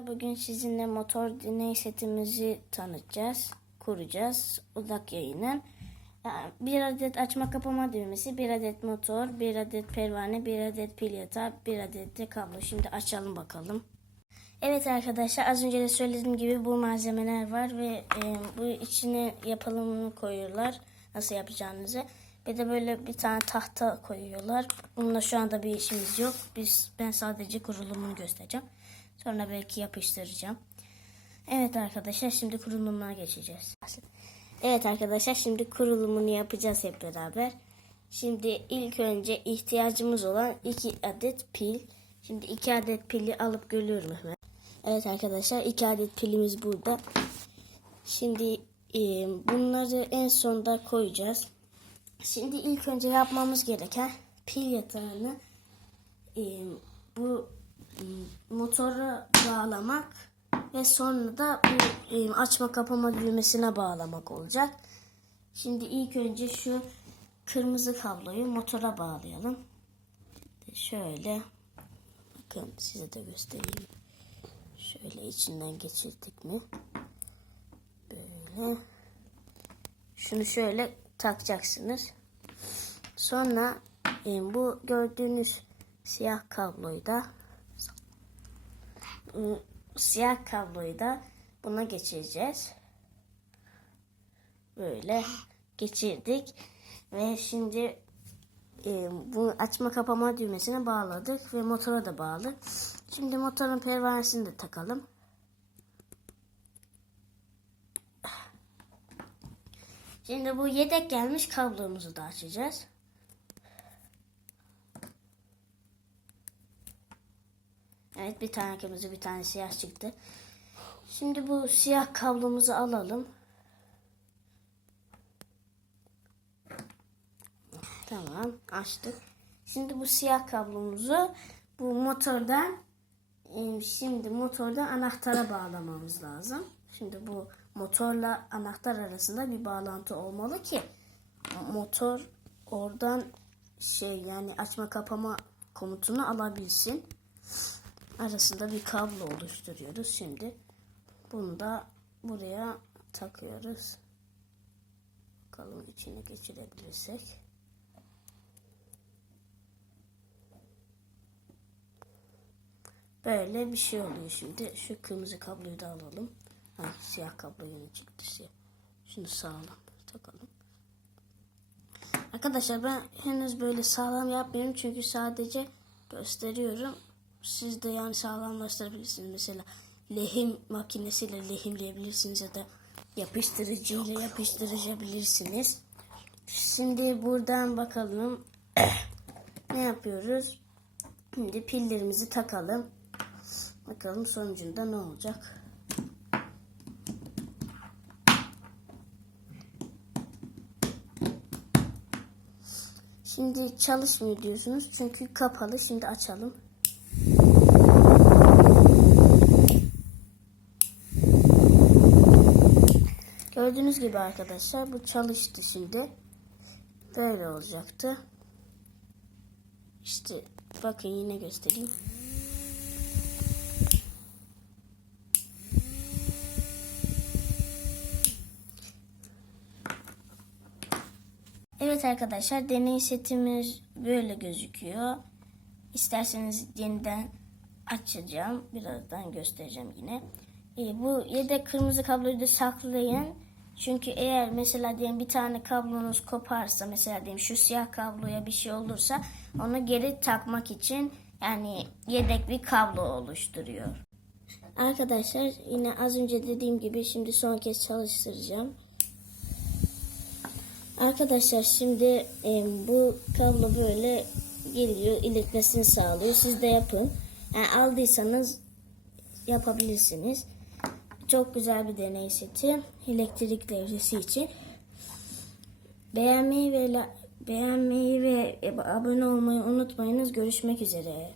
Bugün sizinle motor deney setimizi tanıtacağız, kuracağız. Odak yayını. Yani Bir adet açma kapama düğmesi, bir adet motor, bir adet pervane, bir adet pil yatağı, bir adet de kablo. Şimdi açalım bakalım. Evet arkadaşlar az önce de söylediğim gibi bu malzemeler var ve e, bu içine yapılımını koyuyorlar. Nasıl yapacağınızı. Bir de böyle bir tane tahta koyuyorlar. Bununla şu anda bir işimiz yok. Biz ben sadece kurulumunu göstereceğim. Sonra belki yapıştıracağım. Evet arkadaşlar şimdi kurulumuna geçeceğiz. Evet arkadaşlar şimdi kurulumunu yapacağız hep beraber. Şimdi ilk önce ihtiyacımız olan iki adet pil. Şimdi iki adet pili alıp geliyorum hemen. Evet arkadaşlar iki adet pilimiz burada. Şimdi e, bunları en sonda koyacağız. Şimdi ilk önce yapmamız gereken pil yatağını e, bu motora bağlamak ve sonra da bu e, açma kapama düğmesine bağlamak olacak. Şimdi ilk önce şu kırmızı kabloyu motora bağlayalım. Şöyle bakın size de göstereyim. Şöyle içinden geçirdik mi? Böyle. Şunu şöyle takacaksınız. Sonra e, bu gördüğünüz siyah kabloyu da siyah kabloyu da buna geçireceğiz. Böyle geçirdik ve şimdi e, bu açma kapama düğmesine bağladık ve motora da bağlı. Şimdi motorun pervanesini de takalım. Şimdi bu yedek gelmiş kablomuzu da açacağız. Evet bir tane kırmızı bir tane siyah çıktı. Şimdi bu siyah kablomuzu alalım. Tamam açtık. Şimdi bu siyah kablomuzu bu motordan e, şimdi motordan anahtara bağlamamız lazım. Şimdi bu motorla anahtar arasında bir bağlantı olmalı ki motor oradan şey yani açma kapama komutunu alabilsin. Arasında bir kablo oluşturuyoruz. Şimdi bunu da buraya takıyoruz. Bakalım içine geçirebilirsek. Böyle bir şey oluyor şimdi. Şu kırmızı kabloyu da alalım. Ha, siyah kablo yeni çıktı siyah. Şunu sağlam takalım. Arkadaşlar ben henüz böyle sağlam yapmıyorum çünkü sadece gösteriyorum. Siz de yani sağlamlaştırabilirsiniz. Mesela lehim makinesiyle lehimleyebilirsiniz ya da yapıştırıcı ile yapıştırabilirsiniz. Şimdi buradan bakalım ne yapıyoruz? Şimdi pillerimizi takalım. Bakalım sonucunda ne olacak? Şimdi çalışmıyor diyorsunuz çünkü kapalı. Şimdi açalım. Gördüğünüz gibi arkadaşlar bu çalıştı şimdi. Böyle olacaktı. İşte bakın yine göstereyim. Evet arkadaşlar deney setimiz böyle gözüküyor. İsterseniz yeniden açacağım. Birazdan göstereceğim yine. E, bu yedek kırmızı kabloyu da saklayın. Çünkü eğer mesela diyelim bir tane kablonuz koparsa mesela diyelim şu siyah kabloya bir şey olursa onu geri takmak için yani yedek bir kablo oluşturuyor. Arkadaşlar yine az önce dediğim gibi şimdi son kez çalıştıracağım. Arkadaşlar şimdi e, bu kablo böyle geliyor iletmesini sağlıyor. Siz de yapın. Yani aldıysanız yapabilirsiniz. Çok güzel bir deney seti. Elektrik devresi için. Beğenmeyi ve beğenmeyi ve abone olmayı unutmayınız. Görüşmek üzere.